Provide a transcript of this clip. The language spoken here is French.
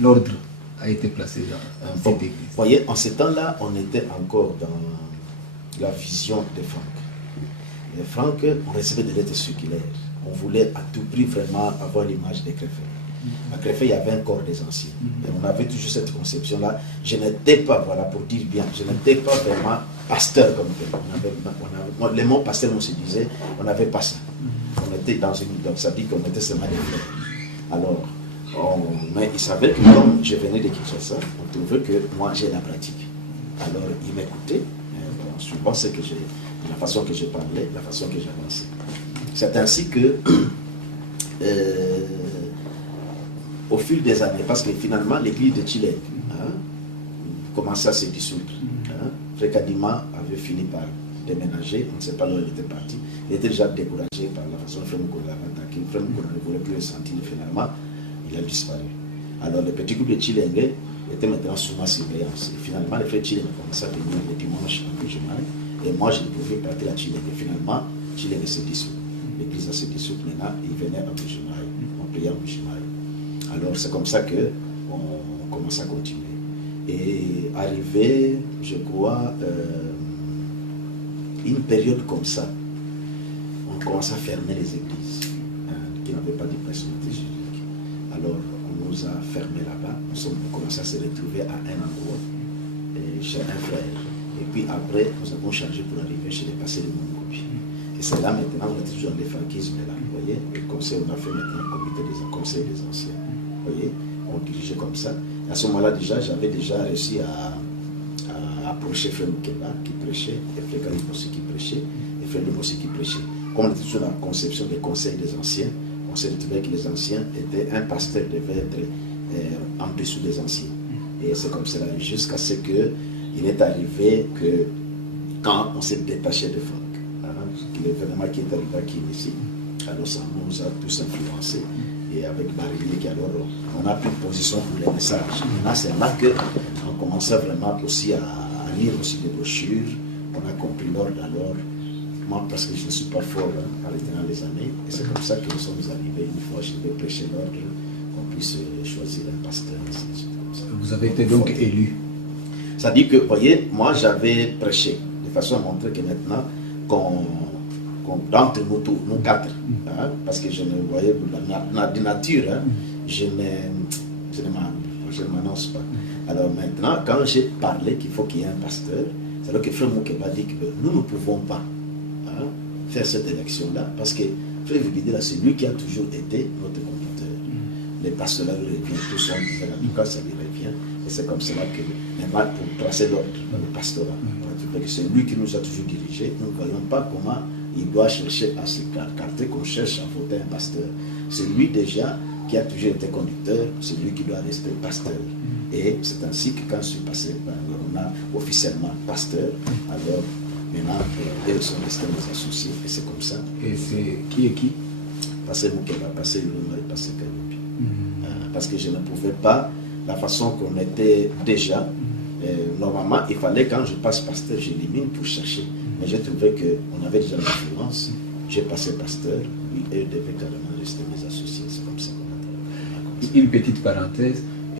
l'ordre a été placé dans cette église. Vous voyez, en ce temps-là, on était encore dans la vision de Franck. Et Franck, on recevait des lettres circulaires. On voulait à tout prix vraiment avoir l'image des Créfets. À Créfet, il y avait un corps des anciens. Et on avait toujours cette conception-là. Je n'étais pas, voilà, pour dire bien, je n'étais pas vraiment pasteur comme tel. Les mots pasteur, on se disait, on n'avait pas ça. On était dans une, donc ça dit qu'on était seulement des frères. Alors, mais il savait que comme je venais de Kinshasa, on trouvait que moi j'ai la pratique. Alors il m'écoutait, suivant ce que la façon que je parlais, la façon que j'avançais. C'est ainsi que au fil des années, parce que finalement l'église de Chile commençait à se dissoudre. Frère Kadima avait fini par déménager, on ne sait pas où il était parti. Il était déjà découragé par la façon dont Frère Moukouna l'avait attaqué. Frère Moukouna ne voulait plus le sentir, finalement, il a disparu. Alors le petit groupe de Chilenge était maintenant sous ma surveillance. Et finalement, les frères Chilenge commençaient à venir le dimanche en Bujumaï. Et moi, je ne pouvais partir à Chilenge. Et finalement, Chilenge s'est dissous. L'église a se dissous maintenant, il venait à Bujumaï. On priait en Bujumaï. Alors c'est comme ça qu'on commence à continuer. Et arrivé, je crois, une période comme ça, on commence à fermer les églises qui n'avaient pas de personnalité juridique. Alors on nous a fermés là-bas, on commençait à se retrouver à un endroit, chez un frère. Et puis après, nous avons changé pour arriver chez les passés de Mongobi. Et c'est là maintenant, on est toujours dans les franquismes là, vous voyez. Le conseil, on a fait maintenant le conseil des anciens. Vous voyez, on dirigeait comme ça. À ce moment-là, déjà, j'avais déjà réussi à approcher Frère Moukeba qui prêchait, et Frère Kalim aussi qui prêchait, et Frère Lum aussi qui prêchait. Comme on était toujours dans la conception des conseils des anciens, on s'est retrouvé que les anciens étaient, un pasteur devait être en dessous des anciens. Et c'est comme cela, jusqu'à ce qu'il est arrivé que quand on s'est détaché de Franck, l'événement qui est arrivé à Kim ici, alors ça nous a tous influencés. Et avec Barilé, qui alors on a pris position pour les messages. Maintenant, c'est là qu'on commençait vraiment aussi à lire aussi des brochures. On a compris l'ordre alors. Moi, parce que je ne suis pas fort en retenant les années. Et c'est comme ça que nous sommes arrivés une fois, je vais prêcher l'ordre, qu'on puisse choisir un pasteur. Vous avez été donc élu. Ça dit que, vous voyez, moi j'avais prêché, de façon à montrer que maintenant, d'entre nous quatre, parce que je ne voyais de nature, je ne m'annonce pas. Alors maintenant, quand j'ai parlé qu'il faut qu'il y ait un pasteur, c'est là que Frère Moukeba dit que nous ne pouvons pas faire cette élection-là, parce que Frère Vibidela, c'est lui qui a toujours été notre conducteur. Les pasteurs là lui reviennent, tous sont différents, en tout cas ça lui revient, et c'est comme cela que, maintenant, pour tracer l'ordre, le pastorat, c'est lui qui nous a toujours dirigés, nous ne voyons pas comment il doit chercher à se carter, qu'on cherche à voter un pasteur. C'est lui déjà qui a toujours été conducteur, c'est lui qui doit rester pasteur. Et c'est ainsi que quand je suis passé, on a officiellement pasteur, alors maintenant, ils sont restés mes associés, et c'est comme ça. Et c'est qui est qui? Passer Moukeba, passer Luma et passer Kaloupi. Parce que je ne pouvais pas, la façon qu'on était déjà, normalement, il fallait quand je passe pasteur, j'élimine pour chercher. Mais j'ai trouvé qu'on avait déjà l'influence, j'ai passé pasteur, lui, eux devaient carrément rester mes associés, c'est comme ça qu'on a Une petite parenthèse,